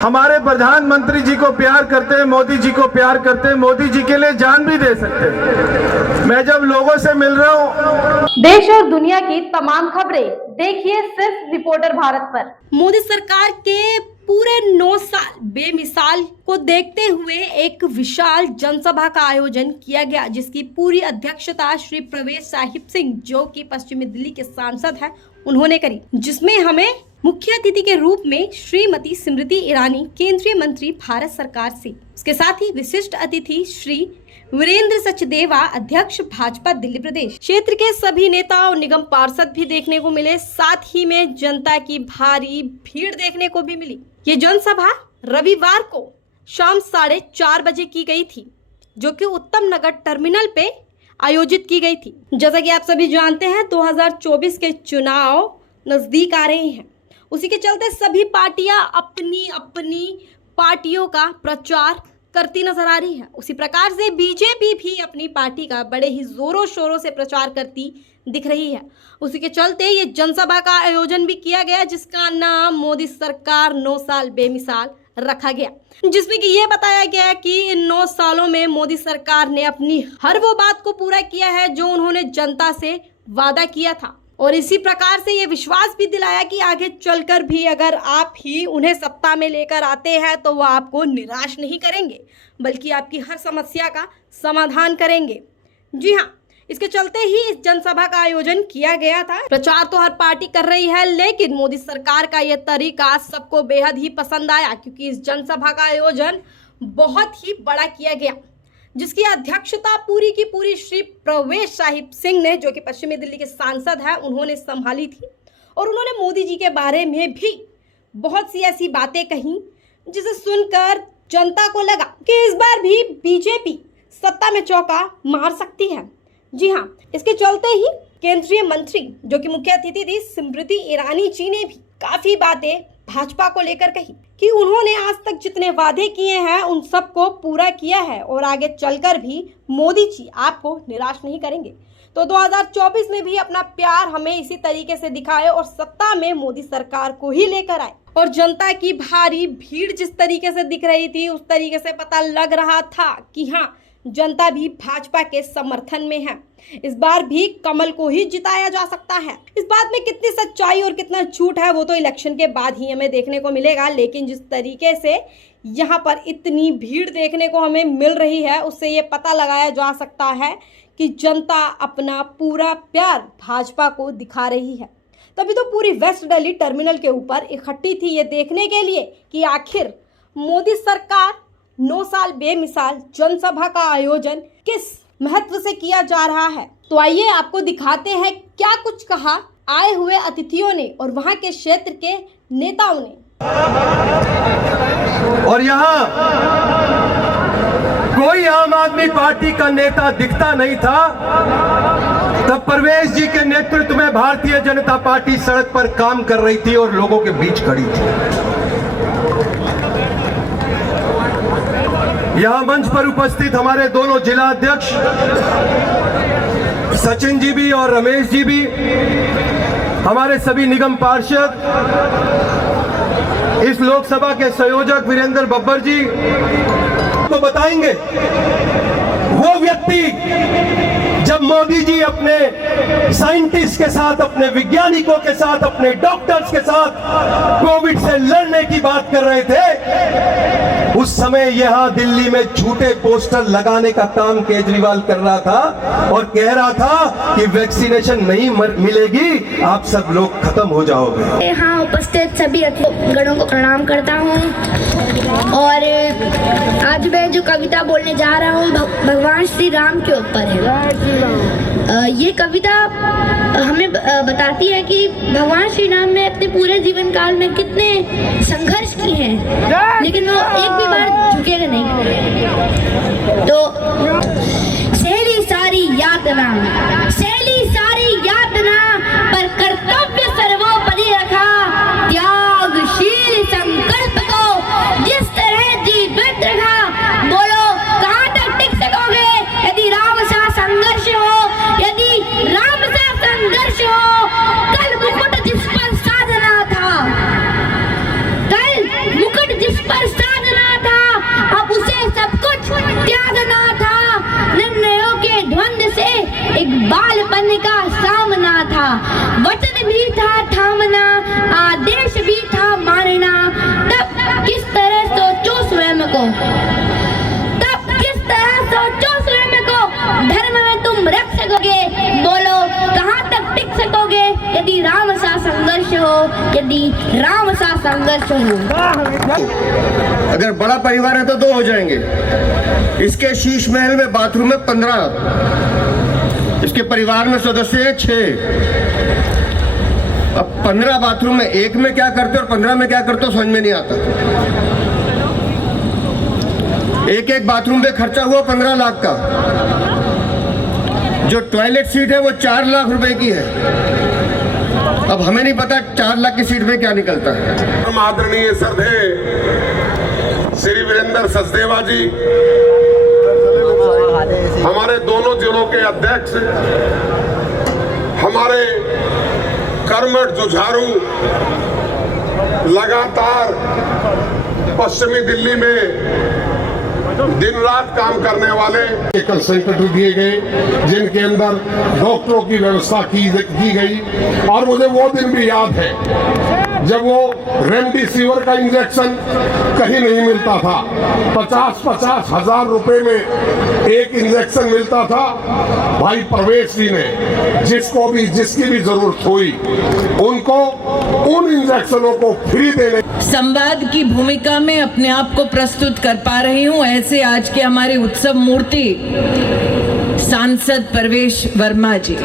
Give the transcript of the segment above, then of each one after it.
हमारे प्रधानमंत्री जी को प्यार करते हैं, मोदी जी को प्यार करते हैं, मोदी जी के लिए जान भी दे सकते हैं। मैं जब लोगों से मिल रहा हूँ, देश और दुनिया की तमाम खबरें देखिए सिर्फ रिपोर्टर भारत पर। मोदी सरकार के पूरे 9 साल बेमिसाल को देखते हुए एक विशाल जनसभा का आयोजन किया गया, जिसकी पूरी अध्यक्षता श्री प्रवेश साहिब सिंह, जो कि पश्चिमी दिल्ली के सांसद हैं, उन्होंने करी, जिसमें हमें मुख्य अतिथि के रूप में श्रीमती स्मृति ईरानी, केंद्रीय मंत्री भारत सरकार से, उसके साथ ही विशिष्ट अतिथि श्री वीरेंद्र सचदेवा, अध्यक्ष भाजपा दिल्ली प्रदेश क्षेत्र के सभी नेता और निगम पार्षद भी देखने को मिले। साथ ही में जनता की भारी भीड़ देखने को भी मिली। ये जनसभा रविवार को शाम 4:30 बजे की गई थी, जो कि उत्तम नगर टर्मिनल पे आयोजित की गई थी। जैसा कि आप सभी जानते हैं, 2024 के चुनाव नजदीक आ रहे हैं। उसी के चलते सभी पार्टियां अपनी अपनी पार्टियों का प्रचार करती नजर आ रही है। उसी प्रकार से बीजेपी भी अपनी पार्टी का बड़े ही जोरों शोरों से प्रचार करती दिख रही है। उसी के चलते ये जनसभा का आयोजन भी किया गया, जिसका नाम मोदी सरकार 9 साल बेमिसाल रखा गया, जिसमें कि ये बताया गया कि इन 9 सालों में मोदी सरकार ने अपनी हर वो बात को पूरा किया है जो उन्होंने जनता से वादा किया था, और इसी प्रकार से ये विश्वास भी दिलाया कि आगे चलकर भी अगर आप ही उन्हें सत्ता में लेकर आते हैं तो वो आपको निराश नहीं करेंगे, बल्कि आपकी हर समस्या का समाधान करेंगे। जी हाँ, इसके चलते ही इस जनसभा का आयोजन किया गया था। प्रचार तो हर पार्टी कर रही है, लेकिन मोदी सरकार का यह तरीका सबको बेहद ही पसंद आया, क्योंकि इस जनसभा का आयोजन बहुत ही बड़ा किया गया, जिसकी अध्यक्षता पूरी की पूरी श्री प्रवेश साहिब सिंह ने, जो कि पश्चिमी दिल्ली के सांसद हैं, उन्होंने संभाली थी। और उन्होंने मोदी जी के बारे में भी बहुत सी ऐसी बातें कही, जिसे सुनकर जनता को लगा कि इस बार भी बीजेपी सत्ता में चौका मार सकती है। जी हाँ, इसके चलते ही केंद्रीय मंत्री, जो कि मुख्य अतिथि थी, स्मृति ईरानी जी ने भी काफी बातें भाजपा को लेकर कही कि उन्होंने आज तक जितने वादे किए हैं उन सबको पूरा किया है, और आगे चलकर भी मोदी जी आपको निराश नहीं करेंगे। तो 2024 में भी अपना प्यार हमें इसी तरीके से दिखाए और सत्ता में मोदी सरकार को ही लेकर आए। और जनता की भारी भीड़ जिस तरीके से दिख रही थी, उस तरीके से पता लग रहा था कि हाँ, जनता भी भाजपा के समर्थन में है। इस बार भी कमल को ही जिताया जा सकता है। इस बात में कितनी सच्चाई और कितना झूठ है वो तो इलेक्शन के बाद ही हमें देखने को मिलेगा, लेकिन जिस तरीके से यहाँ पर इतनी भीड़ देखने को हमें मिल रही है, उससे ये पता लगाया जा सकता है कि जनता अपना पूरा प्यार भाजपा को दिखा रही है। तभी तो पूरी वेस्ट दिल्ली टर्मिनल के ऊपर इकट्ठी थी ये देखने के लिए कि आखिर मोदी सरकार 9 साल बेमिसाल जनसभा का आयोजन किस महत्व से किया जा रहा है। तो आइए आपको दिखाते हैं क्या कुछ कहा आए हुए अतिथियों ने और वहां के क्षेत्र के नेताओं ने। और यहाँ कोई आम आदमी पार्टी का नेता दिखता नहीं था, तब प्रवेश जी के नेतृत्व में भारतीय जनता पार्टी सड़क पर काम कर रही थी और लोगों के बीच खड़ी थी। यहां मंच पर उपस्थित हमारे दोनों जिला अध्यक्ष सचिन जी भी और रमेश जी भी, हमारे सभी निगम पार्षद, इस लोकसभा के संयोजक वीरेंद्र बब्बर जी तो बताएंगे वो व्यक्ति जब मोदी जी अपने साइंटिस्ट के साथ, अपने वैज्ञानिकों के साथ, अपने डॉक्टर्स के साथ कोविड से लड़ने की बात कर रहे थे, उस समय यहां दिल्ली में झूठे पोस्टर लगाने का काम केजरीवाल कर रहा था और कह रहा था कि वैक्सीनेशन नहीं मिलेगी, आप सब लोग खत्म हो जाओगे। यहाँ उपस्थित सभी गणों को प्रणाम करता हूँ और आज मैं जो कविता बोलने जा रहा हूँ भगवान श्री राम के ऊपर है। ये कविता हमें बताती है कि भगवान श्री राम ने अपने पूरे जीवन काल में कितने संघर्ष किए हैं, लेकिन वो एक भी बार झुकेगा नहीं। तो सहली सारी यातना पर कर्तव्य सर्वोपरि रखा, त्यागशील संकल्प को जिस तरह जीवित रखा। बोलो कहाँ तक टिक सकोगे यदि राम सा संघर्ष हो, यदि राम सा संघर्ष हो। कल मुकुट जिस पर साधना था, कल मुकुट जिस पर संघर्ष हूँ। अगर बड़ा परिवार है तो 2 हो जाएंगे। इसके शीश महल में बाथरूम में 15, इसके परिवार में सदस्य हैं 6। अब 15 बाथरूम में 1 में क्या करते हो और 15 में क्या करते हो समझ में नहीं आता। एक बाथरूम पे खर्चा हुआ 15 लाख का। जो टॉयलेट सीट है वो 4 लाख रुपए की है। अब हमें नहीं पता 4 लाख की सीट में क्या निकलता है। हम आदरणीय श्रद्धेय श्री वीरेंद्र सचदेवा जी, हमारे दोनों जिलों के अध्यक्ष, हमारे कर्मठ जुझारू, लगातार पश्चिमी दिल्ली में दिन रात काम करने वाले कल सेंटर दिए गए जिनके अंदर डॉक्टरों की व्यवस्था की गई। और मुझे वो दिन भी याद है जब वो रेमडेसिविर का इंजेक्शन कहीं नहीं मिलता था। 50-50 हजार रुपए में एक इंजेक्शन मिलता था। भाई प्रवेश जी ने जिसकी भी जरूरत हुई उनको उन इंजेक्शनों को फ्री देने। संवाद की भूमिका में अपने आप को प्रस्तुत कर पा रही हूँ। ऐसे आज के हमारे उत्सव मूर्ति सांसद प्रवेश वर्मा जी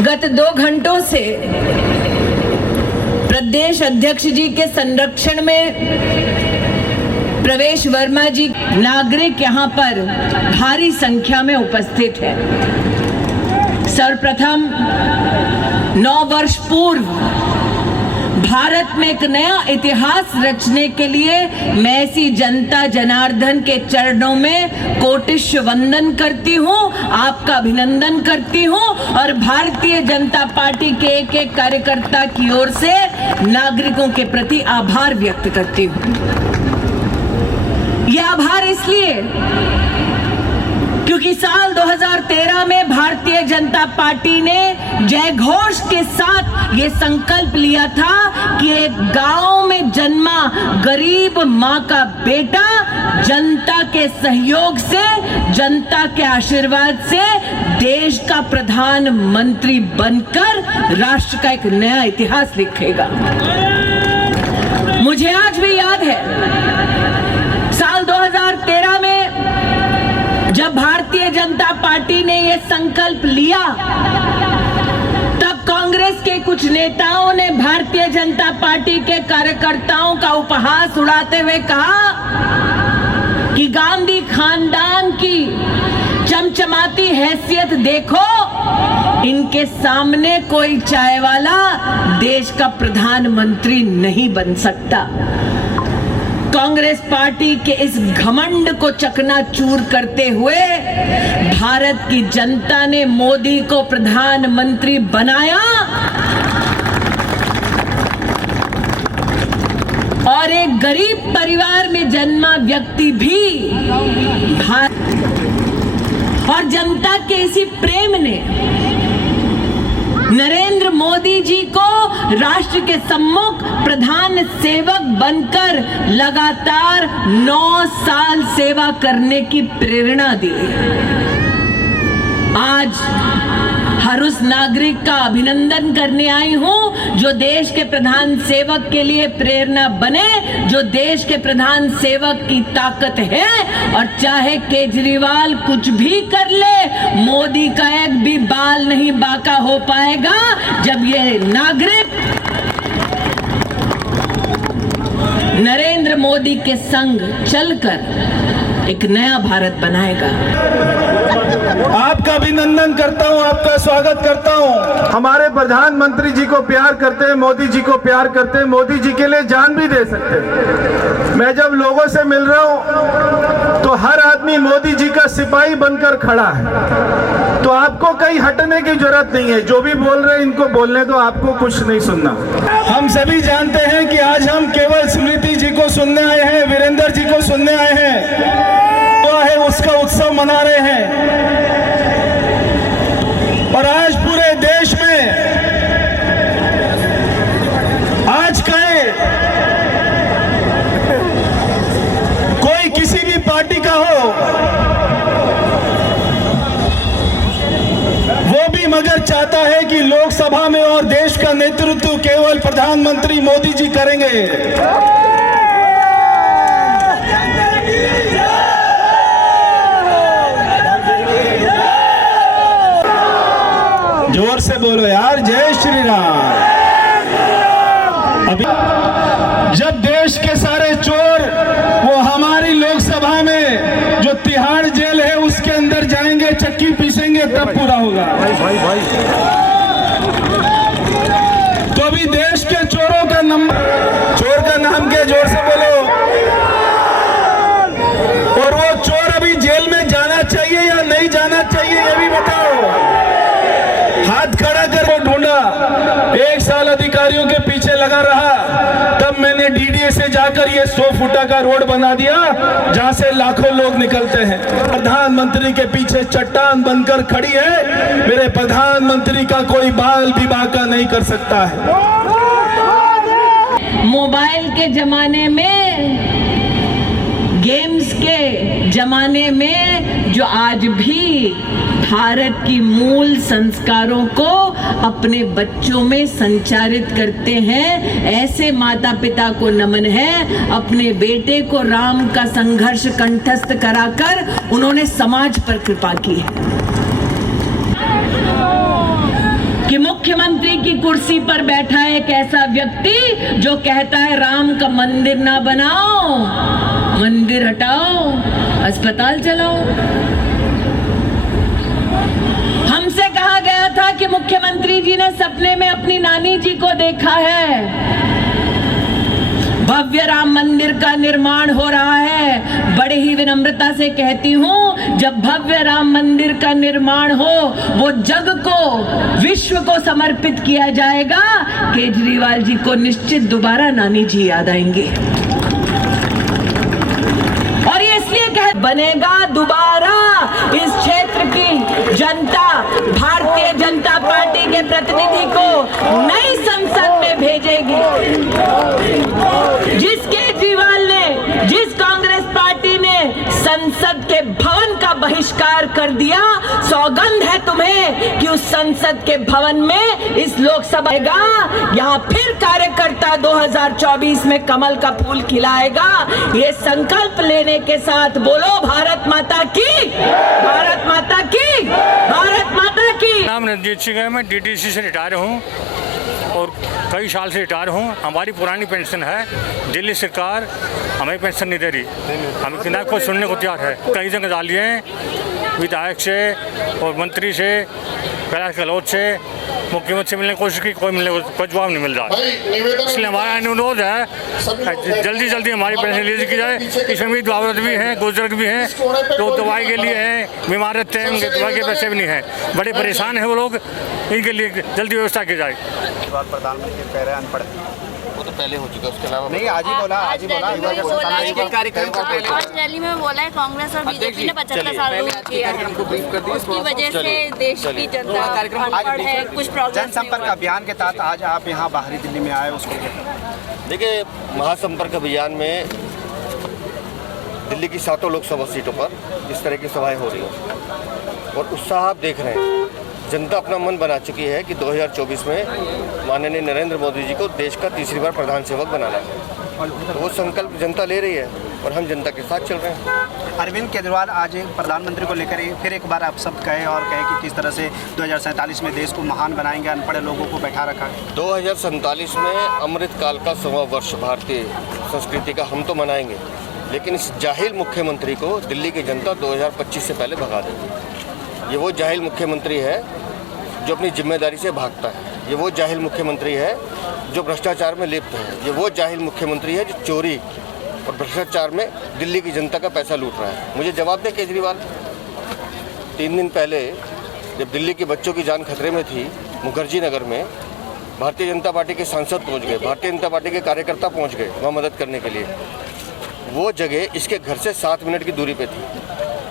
गत 2 घंटों से प्रदेश अध्यक्ष जी के संरक्षण में प्रवेश वर्मा जी नागरिक यहाँ पर भारी संख्या में उपस्थित है। सर्वप्रथम 9 वर्ष पूर्व भारत में एक नया इतिहास रचने के लिए मैं ऐसी जनता जनार्दन के चरणों में कोटिश वंदन करती हूँ, आपका अभिनंदन करती हूँ और भारतीय जनता पार्टी के एक कार्यकर्ता की ओर से नागरिकों के प्रति आभार व्यक्त करती हूँ। यह आभार इसलिए क्योंकि साल 2013 में भारतीय जनता पार्टी ने जय घोष के साथ ये संकल्प लिया था कि एक गांव में जन्मा गरीब मां का बेटा जनता के सहयोग से, जनता के आशीर्वाद से देश का प्रधानमंत्री बनकर राष्ट्र का एक नया इतिहास लिखेगा। मुझे आज भी याद है साल 2013 में जब भारतीय जनता पार्टी ने यह संकल्प लिया तब कांग्रेस के कुछ नेताओं ने भारतीय जनता पार्टी के कार्यकर्ताओं का उपहास उड़ाते हुए कहा कि गांधी खानदान की चमचमाती हैसियत देखो, इनके सामने कोई चाय वाला देश का प्रधानमंत्री नहीं बन सकता। कांग्रेस पार्टी के इस घमंड को चकनाचूर करते हुए भारत की जनता ने मोदी को प्रधानमंत्री बनाया और एक गरीब परिवार में जन्मा व्यक्ति भी और जनता के इसी प्रेम ने नरेंद्र मोदी जी को राष्ट्र के सम्मुख प्रधान सेवक बनकर लगातार 9 साल सेवा करने की प्रेरणा दी। आज हर उस नागरिक का अभिनंदन करने आई हूं जो देश के प्रधान सेवक के लिए प्रेरणा बने, जो देश के प्रधान सेवक की ताकत है। और चाहे केजरीवाल कुछ भी कर ले, मोदी का एक भी बाल नहीं बांका हो पाएगा जब ये नागरिक नरेंद्र मोदी के संग चलकर एक नया भारत बनाएगा। आपका अभिनंदन करता हूं, आपका स्वागत करता हूं। हमारे प्रधानमंत्री जी को प्यार करते हैं, मोदी जी को प्यार करते हैं, मोदी जी के लिए जान भी दे सकते हैं। मैं जब लोगों से मिल रहा हूं तो हर आदमी मोदी जी का सिपाही बनकर खड़ा है। तो आपको कहीं हटने की जरूरत नहीं है। जो भी बोल रहे हैं इनको बोलने दो, आपको कुछ नहीं सुनना। हम सभी जानते हैं कि आज हम केवल स्मृति जी को सुनने आए हैं, वीरेंद्र जी को सुनने आए हैं, उसका उत्सव मना रहे हैं। और आज पूरे देश में आज कहे कोई किसी भी पार्टी का हो, वो भी मगर चाहता है कि लोकसभा में और देश का नेतृत्व केवल प्रधानमंत्री मोदी जी करेंगे। जोर से बोलो यार, जय श्री राम। अभी जब देश के सारे चोर वो हमारी लोकसभा में जो तिहाड़ जेल है उसके अंदर जाएंगे, चक्की पीसेंगे, तब पूरा होगा। तो अभी देश के चोरों का चोर का नाम क्या, जोर से बोलो। और वो चोर अभी जेल में जाना चाहिए या नहीं जाना चाहिए ये भी बताओ। हाथ खड़ा कर वो ढूंढा, 1 साल अधिकारियों के पीछे लगा रहा, तब मैंने डीडीए से जाकर ये 100 फुटा का रोड बना दिया जहां से लाखों लोग निकलते हैं। प्रधानमंत्री के पीछे चट्टान बनकर खड़ी है, मेरे प्रधानमंत्री का कोई बाल भी बांका नहीं कर सकता है। मोबाइल के जमाने में, गेम्स के जमाने में जो आज भी भारत की मूल संस्कारों को अपने बच्चों में संचारित करते हैं, ऐसे माता पिता को नमन है। अपने बेटे को राम का संघर्ष कंठस्थ कराकर उन्होंने समाज पर कृपा की कि मुख्यमंत्री की कुर्सी पर बैठा है एक ऐसा व्यक्ति जो कहता है राम का मंदिर ना बनाओ, मंदिर हटाओ, अस्पताल चलाओ। हमसे कहा गया था कि मुख्यमंत्री जी ने सपने में अपनी नानी जी को देखा है, भव्य राम मंदिर का निर्माण हो रहा है। बड़े ही विनम्रता से कहती हूं, जब भव्य राम मंदिर का निर्माण हो, वो जग को, विश्व को समर्पित किया जाएगा, केजरीवाल जी को निश्चित दोबारा नानी जी याद आएंगे। और ये इसलिए बनेगा दोबारा इस क्षेत्र की जनता भारतीय जनता पार्टी के प्रतिनिधि को नई संसद में भेजेगी। जिस केजरीवाल ने, जिस कांग्रेस पार्टी ने संसद के भवन का बहिष्कार कर दिया, सौगंध है तुम्हें कि उस संसद के भवन में इस लोकसभा यहाँ फिर कार्यकर्ता 2024 में कमल का फूल खिलाएगा। ये संकल्प लेने के साथ बोलो भारत माता की, भारत माता की, भारत माता की। नाम रणजीत सिंह है, मैं डीडीसी से रिटायर हूँ और कई साल से रिटायर हूँ। हमारी पुरानी पेंशन है, दिल्ली सरकार हमें पेंशन नहीं दे रही। हम कितना को सुनने को तैयार है। कई जगह डालिए विधायक से और मंत्री से, कैलाश गहलोत से, मुख्यमंत्री से मिलने की कोशिश की, कोई जवाब नहीं मिल रहा। इसलिए हमारा अनुरोध है जल्दी जल्दी हमारी पेंशन रिलीज की जाए। इसमें भी औरत भी हैं, बुजुर्ग भी हैं, तो दवाई के लिए हैं, बीमार रहते हैं, उनके दवाई के पैसे भी नहीं हैं, बड़े परेशान हैं वो लोग। इनके लिए जल्दी व्यवस्था की जाए। प्रधानमंत्री कह रहे हैं अनपढ़, वो तो पहले हो चुका, उसके अलावा नहीं आज ही बोला आज रैली में बोला है कांग्रेस और बीजेपी ने 75 साल किया है, उसकी वजह से देश की जनता अनपढ़ है। कुछ जनसंपर्क अभियान के तहत आज आप यहाँ बाहरी दिल्ली में आए, उसको देखिए, महासंपर्क अभियान में दिल्ली की 7 लोकसभा सीटों पर इस तरह की सभाएं हो रही हैं और उत्साह आप देख रहे हैं। जनता अपना मन बना चुकी है कि 2024 में माननीय नरेंद्र मोदी जी को देश का तीसरी बार प्रधान सेवक बनाना है। तो वो संकल्प जनता ले रही है और हम जनता के साथ चल रहे हैं। अरविंद केजरीवाल आज प्रधानमंत्री को लेकर फिर एक बार आप शब्द कहे और कहे कि किस तरह से 2047 में देश को महान बनाएंगे, अनपढ़ लोगों को बैठा रखा है। 2047 में अमृतकाल का 100वां वर्ष भारतीय संस्कृति का हम तो मनाएंगे, लेकिन इस जाहिल मुख्यमंत्री को दिल्ली की जनता 2025 से पहले भगा देगी। ये वो जाहिल मुख्यमंत्री है जो अपनी जिम्मेदारी से भागता है। ये वो जाहिल मुख्यमंत्री है जो भ्रष्टाचार में लिप्त है। ये वो जाहिल मुख्यमंत्री है जो चोरी और भ्रष्टाचार में दिल्ली की जनता का पैसा लूट रहा है। मुझे जवाब दे केजरीवाल। 3 दिन पहले जब दिल्ली के बच्चों की जान खतरे में थी, मुखर्जी नगर में भारतीय जनता पार्टी के सांसद पहुंच गए, भारतीय जनता पार्टी के कार्यकर्ता पहुंच गए वहाँ मदद करने के लिए। वो जगह इसके घर से 7 मिनट की दूरी पे थी।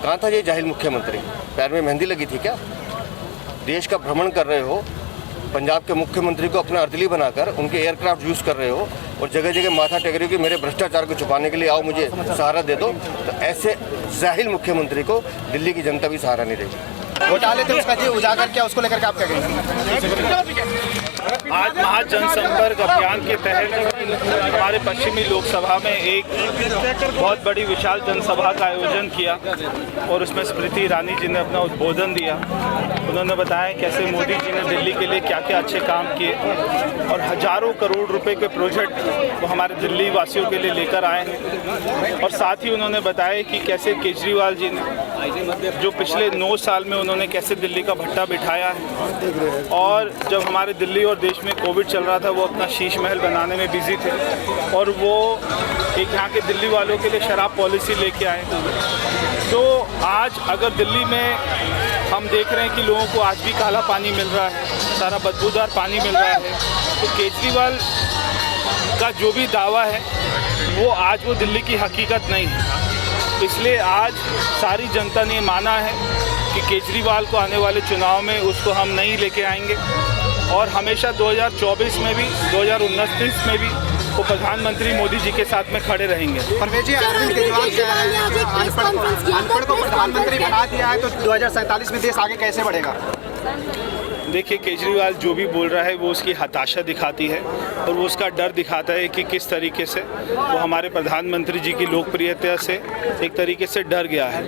कहाँ था ये जाहिल मुख्यमंत्री? पैर में मेहंदी लगी थी क्या? देश का भ्रमण कर रहे हो, पंजाब के मुख्यमंत्री को अपना अर्दली बनाकर उनके एयरक्राफ्ट यूज़ कर रहे हो और जगह जगह माथा टेक रहे हो कि मेरे भ्रष्टाचार को छुपाने के लिए आओ, मुझे सहारा दे दो। तो ऐसे जाहिल मुख्यमंत्री को दिल्ली की जनता भी सहारा नहीं देगी। घोटाले थे उसका जी उजागर किया, उसको लेकर के आप क्या कहेंगे? आज महाजनसंपर्क अभियान के तहत हमारे पश्चिमी लोकसभा में एक बहुत बड़ी विशाल जनसभा का आयोजन किया और उसमें स्मृति ईरानी जी ने अपना उद्बोधन दिया। उन्होंने बताया कैसे मोदी जी ने दिल्ली के लिए क्या क्या अच्छे काम किए और हजारों करोड़ रुपए के प्रोजेक्ट वो हमारे दिल्ली वासियों के लिए लेकर आए हैं। और साथ ही उन्होंने बताया कि कैसे केजरीवाल जी ने जो पिछले 9 साल में उन्होंने कैसे दिल्ली का भट्टा बिठाया है और जब हमारे दिल्ली और देश में कोविड चल रहा था वो अपना शीश महल बनाने में बिजी थे और वो एक यहाँ के दिल्ली वालों के लिए शराब पॉलिसी लेके आए। तो आज अगर दिल्ली में हम देख रहे हैं कि लोगों को आज भी काला पानी मिल रहा है, सारा बदबूदार पानी मिल रहा है, तो केजरीवाल का जो भी दावा है वो आज वो दिल्ली की हकीकत नहीं है। इसलिए आज सारी जनता ने माना है कि केजरीवाल को आने वाले चुनाव में उसको हम नहीं लेके आएंगे और हमेशा 2024 में भी 2029 में भी वो प्रधानमंत्री मोदी जी के साथ में खड़े रहेंगे। परवेज जी, अरविंद केजरीवाल कह रहे हैं अनपढ़ को प्रधानमंत्री बना दिया है तो 2047 में देश आगे कैसे बढ़ेगा? देखिए, केजरीवाल जो भी बोल रहा है वो उसकी हताशा दिखाती है और वो उसका डर दिखाता है कि किस तरीके से वो हमारे प्रधानमंत्री जी की लोकप्रियता से एक तरीके से डर गया है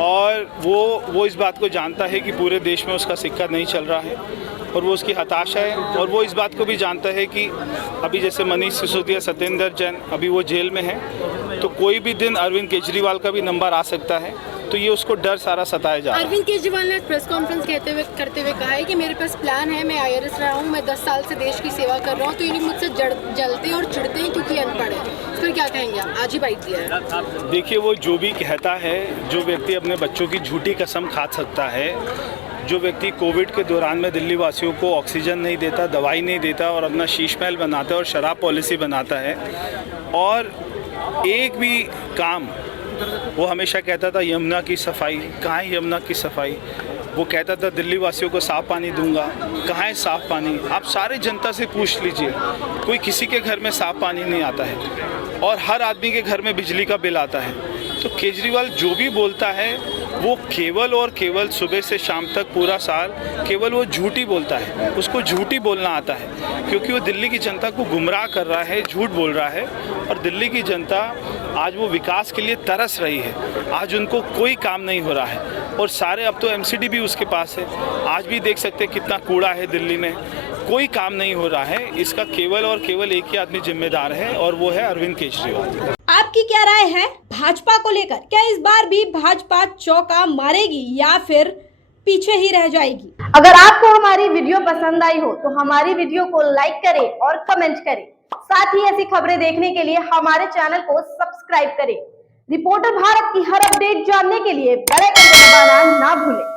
और वो इस बात को जानता है कि पूरे देश में उसका सिक्का नहीं चल रहा है और वो उसकी हताशा है। और वो इस बात को भी जानता है कि अभी जैसे मनीष सिसोदिया, सत्येंद्र जैन अभी वो जेल में हैं, तो कोई भी दिन अरविंद केजरीवाल का भी नंबर आ सकता है, तो ये उसको डर सारा सताया जा रहा है। अरविंद केजरीवाल ने प्रेस कॉन्फ्रेंस करते हुए कहा है कि मेरे पास प्लान है, मैं IRS रहा हूँ, मैं 10 साल से देश की सेवा कर रहा हूँ, तो ये लोग मुझसे जलते और चिढ़ते हैं क्योंकि अनपढ़ है। इस पर क्या कहेंगे आप? आज ही बाइट दिया है। देखिए, वो जो भी कहता है, जो व्यक्ति अपने बच्चों की झूठी कसम खा सकता है, जो व्यक्ति कोविड के दौरान में दिल्ली वासियों को ऑक्सीजन नहीं देता, दवाई नहीं देता और अपना शीश महल बनाता है और शराब पॉलिसी बनाता है और एक भी काम वो हमेशा कहता था यमुना की सफाई, कहाँ है यमुना की सफाई? वो कहता था दिल्ली वासियों को साफ़ पानी दूंगा, कहाँ है साफ़ पानी? आप सारे जनता से पूछ लीजिए, कोई किसी के घर में साफ़ पानी नहीं आता है और हर आदमी के घर में बिजली का बिल आता है। तो केजरीवाल जो भी बोलता है वो केवल और केवल सुबह से शाम तक पूरा साल केवल वो झूठी बोलता है, उसको झूठी बोलना आता है क्योंकि वो दिल्ली की जनता को गुमराह कर रहा है, झूठ बोल रहा है और दिल्ली की जनता आज वो विकास के लिए तरस रही है। आज उनको कोई काम नहीं हो रहा है और सारे अब तो MCD भी उसके पास है। आज भी देख सकते हैं कितना कूड़ा है दिल्ली में, कोई काम नहीं हो रहा है। इसका केवल और केवल एक ही आदमी जिम्मेदार है और वो है अरविंद केजरीवाल। आपकी क्या राय है भाजपा को लेकर? क्या इस बार भी भाजपा चौका मारेगी या फिर पीछे ही रह जाएगी? अगर आपको हमारी वीडियो पसंद आई हो तो हमारी वीडियो को लाइक करें और कमेंट करें। साथ ही ऐसी खबरें देखने के लिए हमारे चैनल को सब्सक्राइब करें। रिपोर्टर भारत की हर अपडेट जानने के लिए बेल आइकन दबाना ना भूलें।